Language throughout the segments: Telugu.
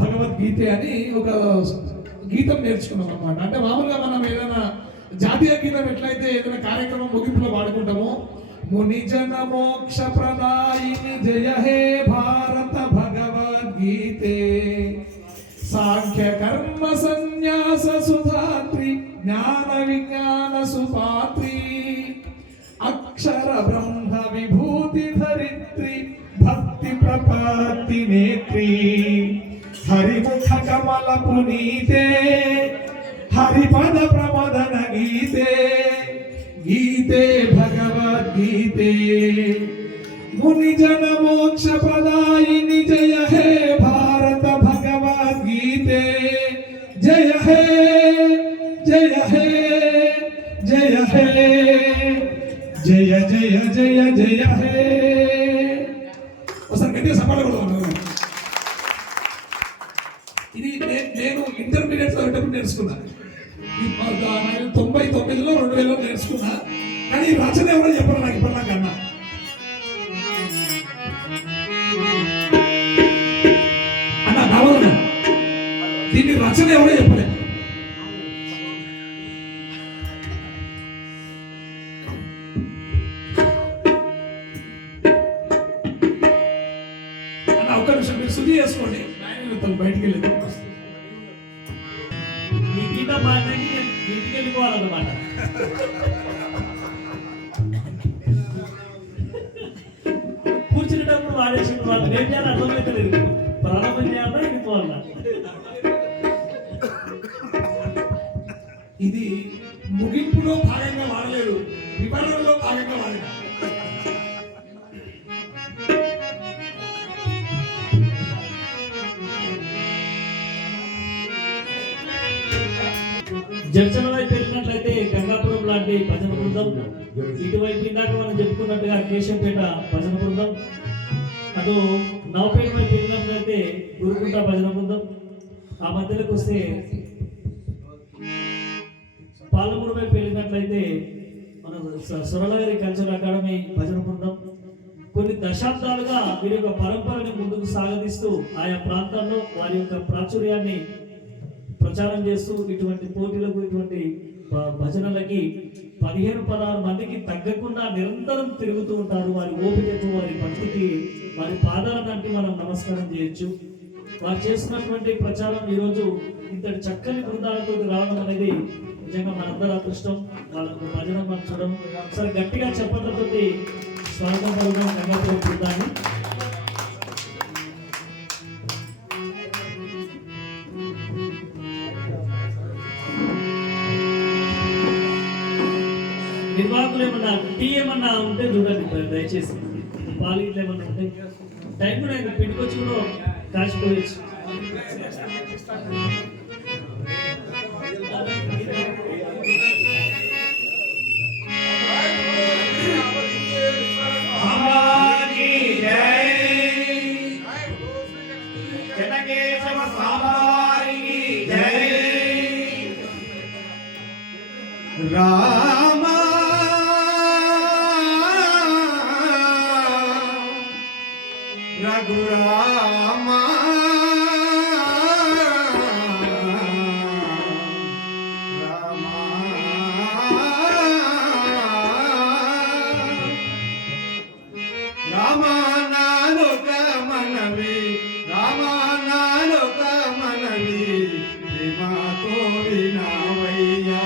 భగవద్గీత అని ఒక గీతం నేర్చుకున్నాం అన్నమాట. అంటే మామూలుగా మనం ఏదైనా జాతీయ గీతం ఎట్లయితే ఏదైనా కార్యక్రమం ముగింపులో పాడుకుంటామో, ముని జన మోక్ష ప్రదాయిని జయ హే భారత భగవద్గీతే, సాంఖ్య కర్మ సన్యాస సుధాత్రి జ్ఞాన విజ్ఞాన సుపాత్రి, అక్షర బ్రహ్మ విభూతి ధరిత్రి భక్తి ప్రపత్తి నేత్రి, హరిముఖ కమల పునీతే హరిపద ప్రమదన గీతే, గీతే భగవద్గీతే, ముని జన మోక్ష ప్రదాయిని జయ హే భారత భగవద్గీతే, జయ హే జయ హే జయ హే జయ జయ జయ జయ హే. ఒకసారి గట్టిగా సపాటు కూడా. ఇది నేను ఇంటర్మీడియట్ చదివేటప్పుడు నేర్చుకున్నా. 99లో 2000లో నేర్చుకున్నా. కానీ రచన ఎవరో చెప్పరు నాకు ఇప్పుడు నాకు అన్నా. అన్నా కావాలన్నా దీన్ని రచన ఎవరో చెప్పలే. అన్న ఒక్క నిమిషం మీరు శుద్ధి చేసుకోండి. బయటికి వెళ్ళి ఈ గీత పాడడానికి ఇంటికి వెళ్ళిపోవాలన్నమాట. కూర్చునేటప్పుడు వాడేసిన వాళ్ళు ఏం చేయాలి అర్థమైతే లేదు. ప్రారంభం చేయాలా వెళ్ళిపోవాలా. ఇది ముగింపులో భాగంగా వాడలేదు, వివరణలో భాగంగా వాడలేదు. జడ్చల వైపు వెళ్ళినట్లయితే గంగాపురం లాంటి భజన బృందం, ఇటువైపు ఇందాక మనం చెప్పుకున్నట్టుగా కేశంపేట భజన బృందం, అటు నవపేట వైపు వెళ్ళినట్లయితే గురుకుంట భజన బృందం, ఆ మధ్యలోకి వస్తే పాలమూరు వైపు వెళ్ళినట్లయితే మన సొరలగిరి కల్చరల్ అకాడమీ భజన బృందం. కొన్ని దశాబ్దాలుగా వీరి యొక్క పరంపరని ముందుకు సాగదీస్తూ ఆయా ప్రాంతాల్లో వారి యొక్క ప్రాచుర్యాన్ని ప్రచారం చేస్తూ ఇటువంటి పోటీలకు ఇటువంటి భజనలకి 15-16 మందికి తగ్గకుండా నిరంతరం తిరుగుతూ ఉంటారు. వారి ఓపికకు వారి భక్తికి వారి పాదాలకి మనం నమస్కారం చేయొచ్చు. వారు చేస్తున్నటువంటి ప్రచారం ఈరోజు ఇంతటి చక్కని బృందాలతో రావడం అనేది నిజంగా మనందరూ అదృష్టం. వాళ్ళకు భజన మనం చూడడం. ఒకసారి గట్టిగా చెప్పడంతో స్వాగతం పలుకుదాం గంగాపురం బృందాన్ని. నిర్వాహకులు ఏమన్నా టీ ఏమన్నా ఉంటే చూడండి దయచేసి. పాలు ఇట్లా ఏమన్నా ఉంటాయి. టైం కూడా పిండికొచ్చి కూడా కాసిపోయచ్చు. రామ రఘురామ రామ రామ నాలుక మనవి, రామ నాలుక మనవి, ప్రేమతో వినావయ్యా,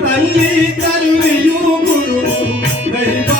తల్లి తల్లియు గురువు దైవ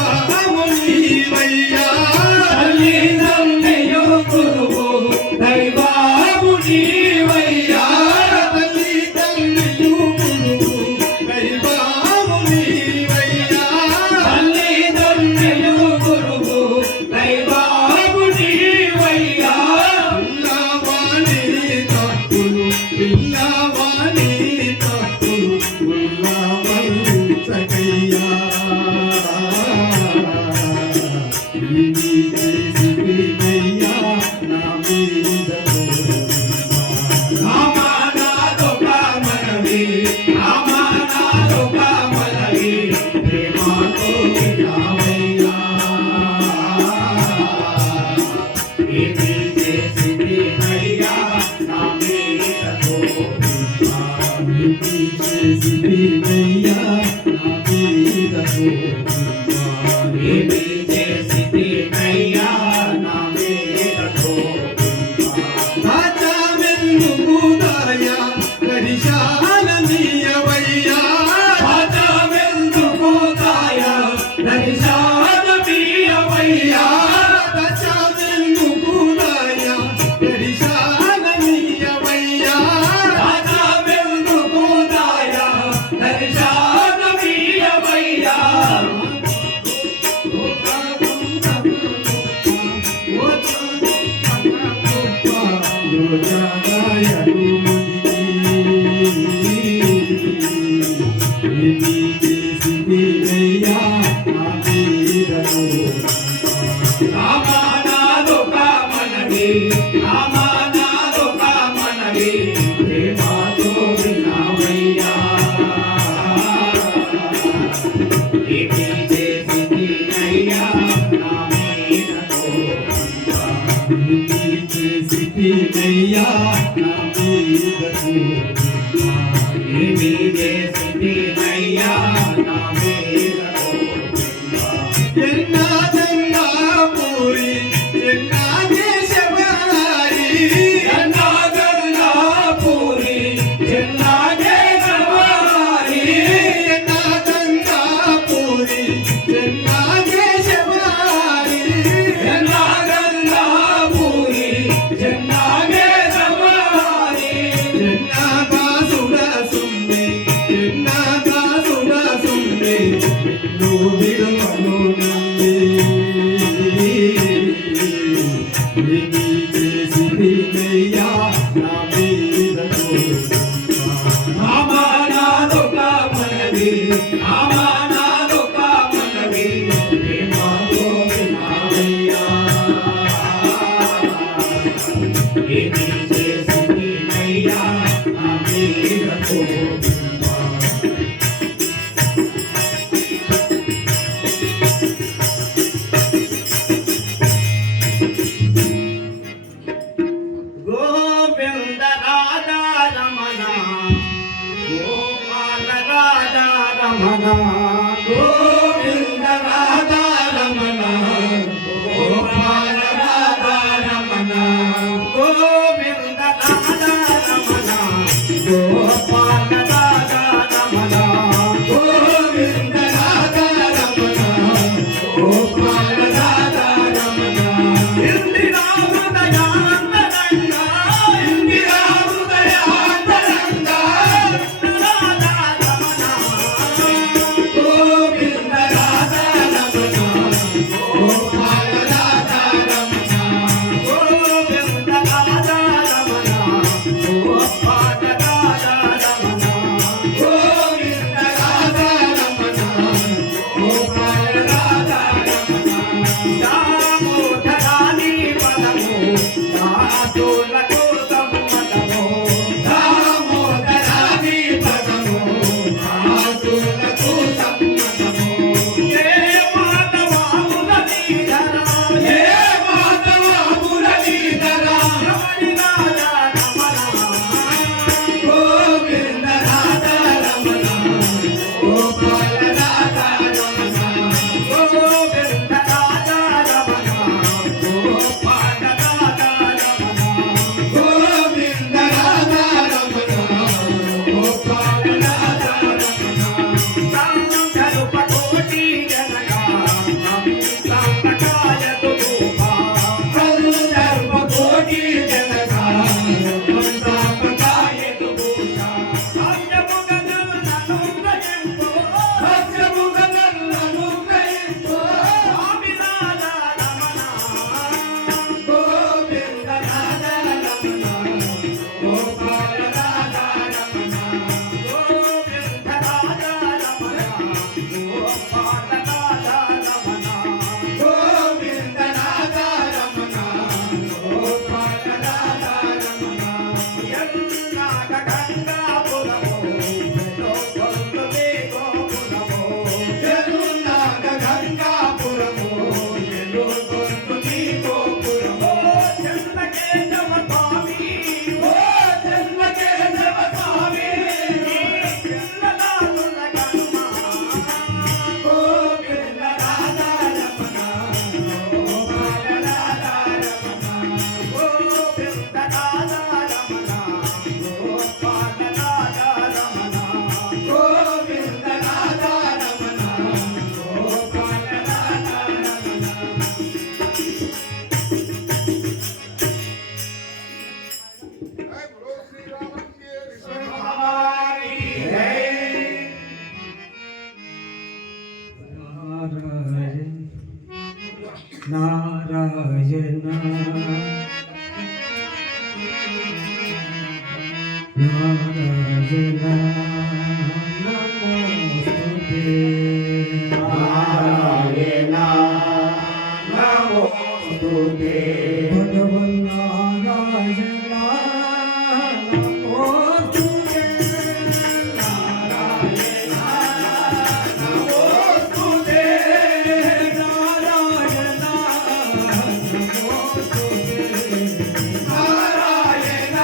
రామనాదొక మనవి ప్రేమతో వినావయ్యా ఏమి చేసినయ్యా నా మీద కోపమా ఏమి చేసినయ్యా నా మీద కోపమా ఏమి చేసినయ్యా నా మీద కోపమా రాజమెందుకు దయా దర్శనమీయవయ్యా రాజమెందుకు దయా దర్శనమీయవయ్యా రాజమెందుకు దయా దర్శనమీయవయ్యా రాజమెందుకు దయా దర్శనమీయవయ్యా రామనాదొక మనవి రామనాదొక మనవి ప్రేమతో వినావయ్యా ఏమి చేసినయ్యా నా మీద కోపమా ఏమి చేసినయ్యా నా మీద కోపమా ఏమి చేసినయ్యా నా మీద కోపమా ఎన్నాదన్నా పూరి ఎన్నాదే శబరి ఎన్నాదన్నా పూరి ఎన్నాదే శబరి ఎన్నాదన్నా పూరి ఎన్నాదే శబరి ఎన్నాదన్నా పూరి ఎన్నాదే శబరి ఎన్నాదా సురసుంది ఎన్నాదా సురసుంది నిన్ను విడవను నంది ఏమి చేసినయ్యా నా మీద కోపమా రామనాదొక మనవి రామనాదొక మనవి ప్రేమతో వినావయ్యా ఏమి చేసినయ్యా నా మీద కోపమా గోవింద రాధా రమణ గోపాల రాధా రమణ గోవింద రాధా రమణ గోపాల రాధా రమణ గోవింద రాధా రమణ గోపాల రాధా రమణ గోవింద రాధా రమణ గోపాల రాధా రమణ ఇందిరా హృదయాంతరంగా ఇందిరా హృదయాంతరంగా రాధా రమణ గోవింద నారాయణ నారాయణ నమోస్తుతే నారాయణ నమోస్తుతే భగవన్ నారాయణ నమోస్తుతే నారాయణ నమోస్తుతే నారాయణ నమోస్తుతే నారాయణ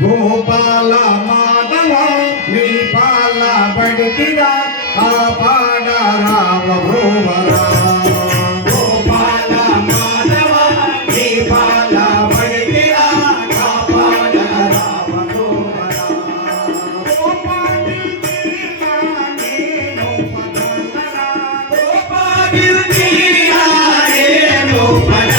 గోపాల మాధవ నీ పాల బడికిరా కాపాడ రామ భూవరా గోపాల మాధవ నీ పాల బడికిరా కాపాడ రామ భూవరా గోపాలి తీరా నేను పదనరా గోపాలి తీరా నేను పదనరా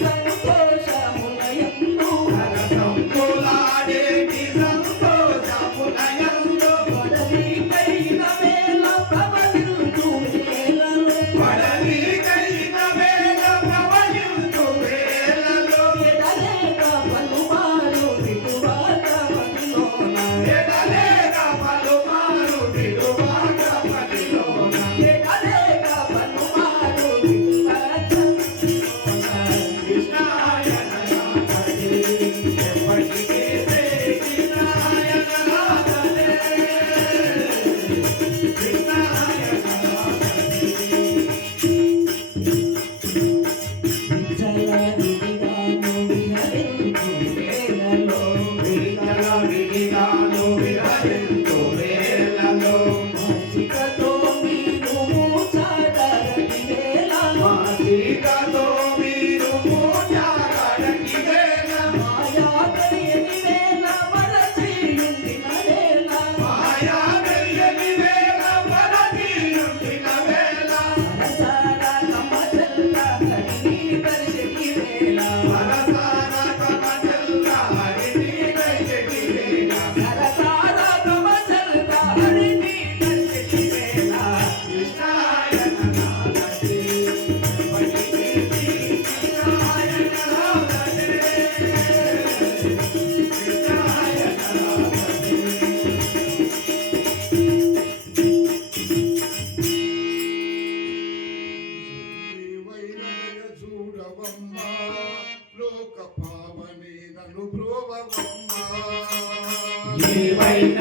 సంతోషములయందు బ్రోవవమ్మ లోక పావని నన్ను బ్రోవవమ్మ నీవైన